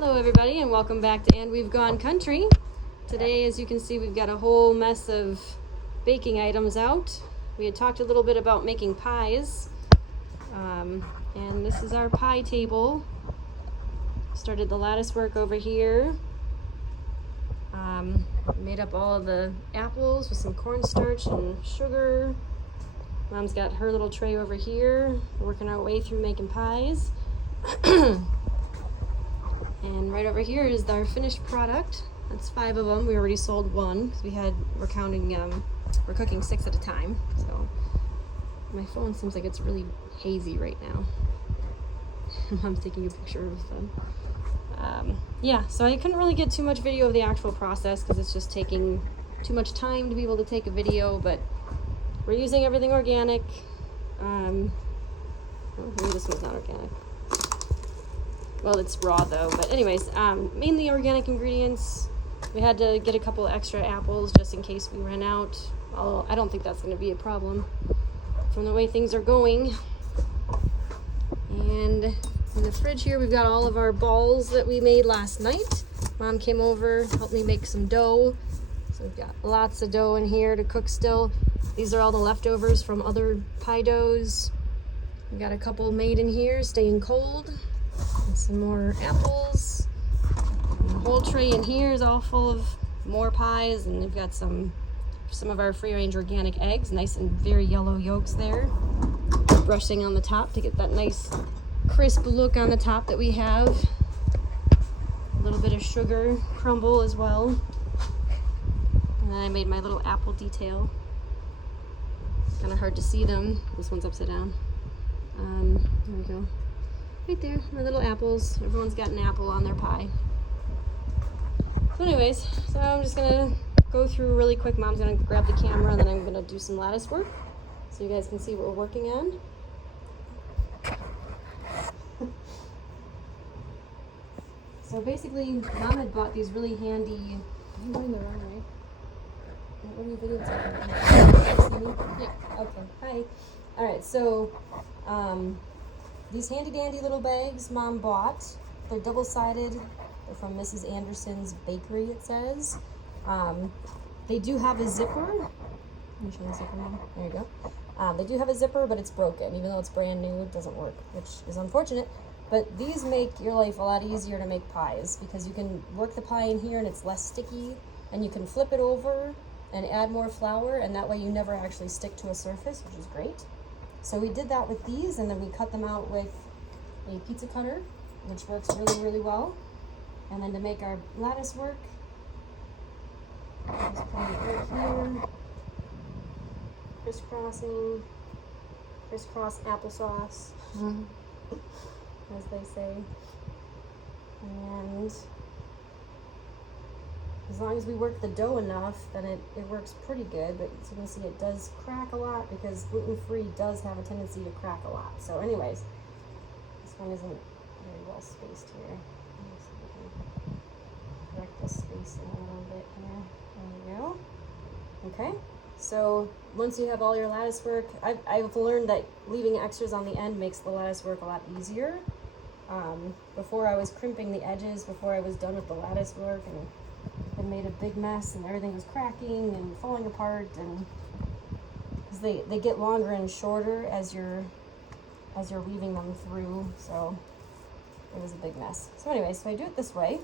Hello everybody and welcome back to And We've Gone Country. Today, as you can see, we've got a whole mess of baking items out. We had talked a little bit about making pies, and this is our pie table. Started the lattice work over here. Made up all of the apples with some cornstarch and sugar. Mom's got her little tray over here, working our way through making pies. And right over here is our finished product. That's 5 of them. We already sold 1 because we're cooking 6 at a time. So my phone seems like it's really hazy right now. I'm taking a picture of them. Yeah, so I couldn't really get too much video of the actual process because it's just taking too much time to be able to take a video, but we're using everything organic. Oh, maybe this one's not organic. Well, it's raw though, but anyways, mainly organic ingredients. We had to get a couple extra apples just in case we ran out. Although I don't think that's going to be a problem from the way things are going. And in the fridge here, we've got all of our balls that we made last night. Mom came over, helped me make some dough. So we've got lots of dough in here to cook still. These are all the leftovers from other pie doughs. We got a couple made in here, staying cold. And some more apples. And the whole tray in here is all full of more pies, and we've got some of our free-range organic eggs, nice and very yellow yolks there. Brushing on the top to get that nice crisp look on the top that we have. A little bit of sugar crumble as well. And then I made my little apple detail. Kind of hard to see them. This one's upside down. There we go. Right there, my little apples. Everyone's got an apple on their pie. So anyways, so I'm just gonna go through really quick. Mom's gonna grab the camera and then I'm gonna do some lattice work so you guys can see what we're working on. So basically, Mom had bought these really handy. I'm going the wrong way. What are you videotaping? Yeah. Okay. Hi. All right. So, these handy dandy little bags Mom bought. They're double-sided. They're from Mrs. Anderson's Bakery, it says. They do have a zipper. Let me show you the zipper now. There you go. They do have a zipper, but it's broken. Even though it's brand new, it doesn't work, which is unfortunate. But these make your life a lot easier to make pies because you can work the pie in here and it's less sticky, and you can flip it over and add more flour, and that way you never actually stick to a surface, which is great. So we did that with these, and then we cut them out with a pizza cutter, which works really, really well. And then to make our lattice work, just put it right here, crisscrossing, crisscross applesauce, as they say. And as long as we work the dough enough, then it works pretty good. But as you can see, it does crack a lot because gluten-free does have a tendency to crack a lot. So anyways, this one isn't very well spaced here. Let me see if we can correct this spacing a little bit here. There we go. Okay, so once you have all your lattice work, I've learned that leaving extras on the end makes the lattice work a lot easier. Before I was crimping the edges before I was done with the lattice work, and it made a big mess, and everything was cracking and falling apart, and because they get longer and shorter as you're weaving them through, so it was a big mess. So anyway, so I do it this way,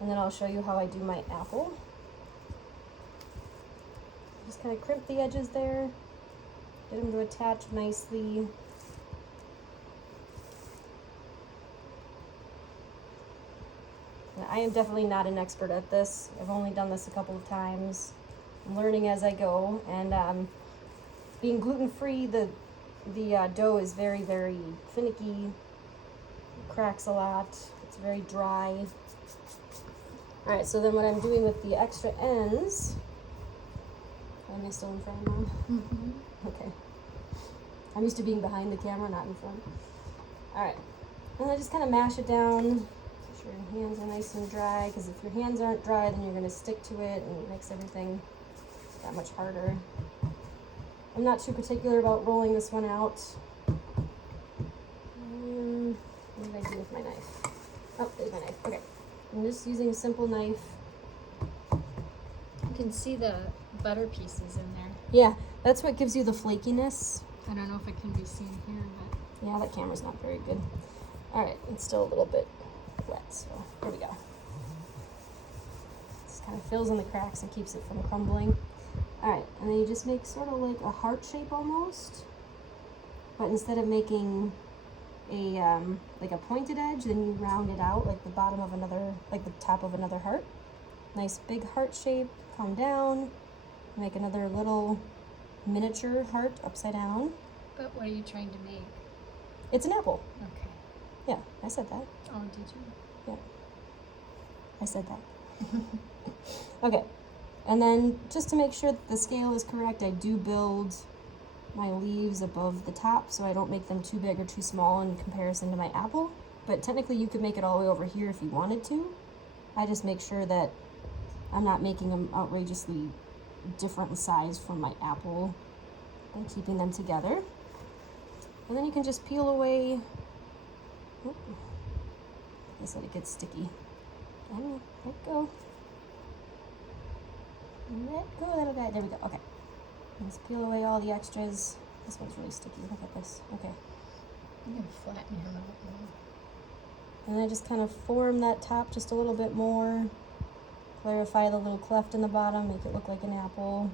and then I'll show you how I do my apple. Just kind of crimp the edges there, get them to attach nicely. I am definitely not an expert at this. I've only done this a couple of times. I'm learning as I go, and being gluten-free, the dough is very, very finicky. It cracks a lot. It's very dry. All right, so then what I'm doing with the extra ends, am I still in front of Mom? Mm-hmm. Okay. I'm used to being behind the camera, not in front. All right, and I just kind of mash it down. Your hands are nice and dry, because if your hands aren't dry, then you're going to stick to it, and it makes everything that much harder. I'm not too particular about rolling this one out. What did I do with my knife? Oh, there's my knife. I'm just using a simple knife. You can see the butter pieces in there. Yeah, that's what gives you the flakiness. I don't know if it can be seen here, but Yeah, that camera's not very good. All right, it's still a little bit wet, so there we go. This kind of fills in the cracks and keeps it from crumbling. All right, and then you just make sort of like a heart shape almost, but instead of making a like a pointed edge, then you round it out like the bottom of another, like the top of another heart. Nice big heart shape, come down, make another little miniature heart upside down. But what are you trying to make? It's an apple. Okay. Yeah, I said that. Oh, did you? Yeah, I said that. Okay, and then just to make sure that the scale is correct, I do build my leaves above the top so I don't make them too big or too small in comparison to my apple. But technically you could make it all the way over here if you wanted to. I just make sure that I'm not making them outrageously different in size from my apple and keeping them together. And then you can just peel away. Like I said, it gets sticky. And let go. Let go of that. There we go. Okay. Let's peel away all the extras. This one's really sticky. Look at this. Okay. I'm going to flatten him out more. And then just kind of form that top just a little bit more. Clarify the little cleft in the bottom. Make it look like an apple.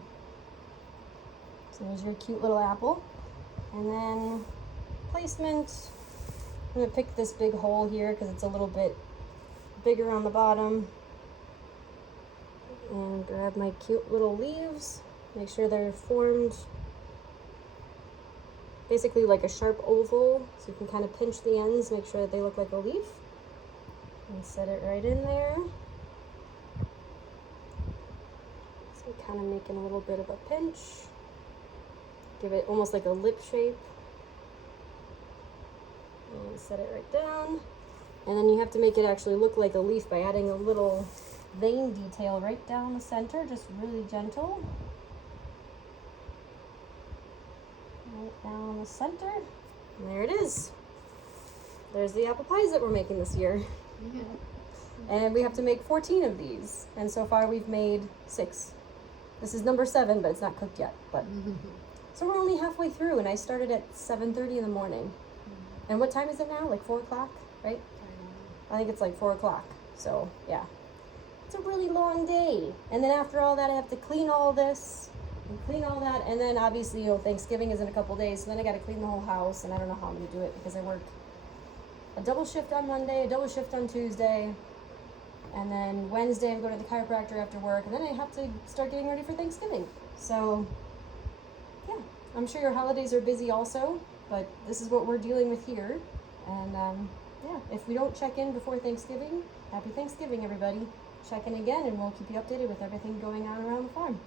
So there's your cute little apple. And then placement. I'm going to pick this big hole here because it's a little bit bigger on the bottom. And grab my cute little leaves. Make sure they're formed basically like a sharp oval, so you can kind of pinch the ends, make sure that they look like a leaf, and set it right in there. So kind of making a little bit of a pinch. Give it almost like a lip shape. And set it right down. And then you have to make it actually look like a leaf by adding a little vein detail right down the center, just really gentle. Right down the center. And there it is. There's the apple pies that we're making this year. Yeah. And we have to make 14 of these. And so far we've made 6. This is number 7, but it's not cooked yet. But so we're only halfway through, and I started at 7:30 in the morning. And what time is it now? Like 4 o'clock, right? I think it's like 4 o'clock. So yeah, it's a really long day. And then after all that, I have to clean all this and clean all that. And then obviously, you know, Thanksgiving is in a couple days. So then I got to clean the whole house, and I don't know how I'm going to do it because I work a double shift on Monday, a double shift on Tuesday. And then Wednesday, I go to the chiropractor after work. And then I have to start getting ready for Thanksgiving. So yeah, I'm sure your holidays are busy also, but this is what we're dealing with here. And yeah, if we don't check in before Thanksgiving, happy Thanksgiving, everybody. Check in again, and we'll keep you updated with everything going on around the farm.